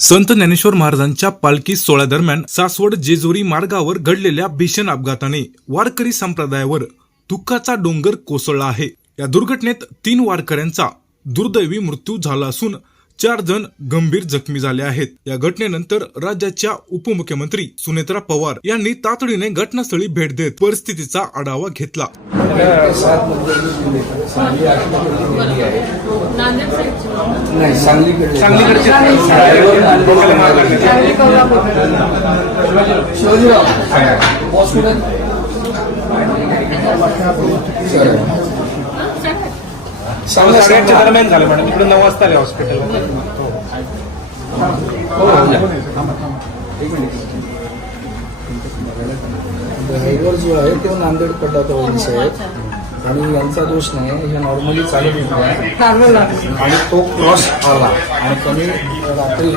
संत ज्ञानेश्वर महाराजांच्या पालखी सोहळ्यादरम्यान सासवड जेजुरी मार्गावर घडलेल्या भीषण अपघाताने वारकरी संप्रदायावर दुःखाचा डोंगर कोसळला आहे। या दुर्घटनेत 3 वारकऱ्यांचा दुर्दैवी मृत्यू झाला असून 4 जण गंभीर जखमी झाले आहेत। या घटनेनंतर राज्याच्या उपमुख्यमंत्री सुनेत्रा पवार यांनी तातडीने घटनास्थळी भेट देत परिस्थितीचा आढावा घेतला। साडेआठच्या दरम्यान झालं मॅडम, इकडे 9 वाजता आले हॉस्पिटल। ड्रायव्हर जो आहे तो नांदेड पडला होता वैद्य साहेब आणि यांचा दोष नाही, हे नॉर्मली चालत होते आणि तो क्रॉस आला आणि त्यांनी रात्री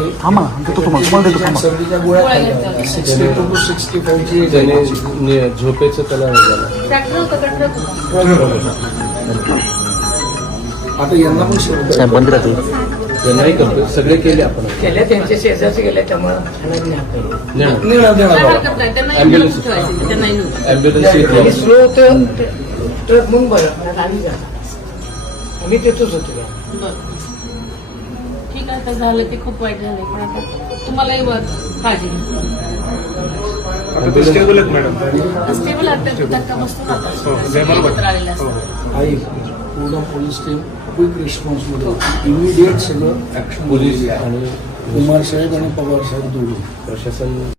सर्दीच्या गोळ्या खाल्ल्या 62 to 65 ची झोपेचं त्याला हे झालं। आता यांना पण बंद राहते ते नाही करतो, सगळे केले आपण केले, त्यांचे शेजारचे गेले, त्यामुळे ॲम्ब्युलन्स स्लो होतं ट्रक म्हणून बरं आम्ही झाला, आम्ही तिथंच होतो। ठीक आहे, तर झालं ते खूप वाईट झालंय, पण आता तुम्हालाही काळजी आता स्टेबल आहेत मॅडम, स्टेबल धक्का बसतो आई पूर्ण पोलीस टीम क्विक रिस्पॉन्समध्ये इमिडिएट सगळं ऍक्शन पोलीस आणि कुमार साहेब आणि पवार साहेब दोन्ही प्रशासन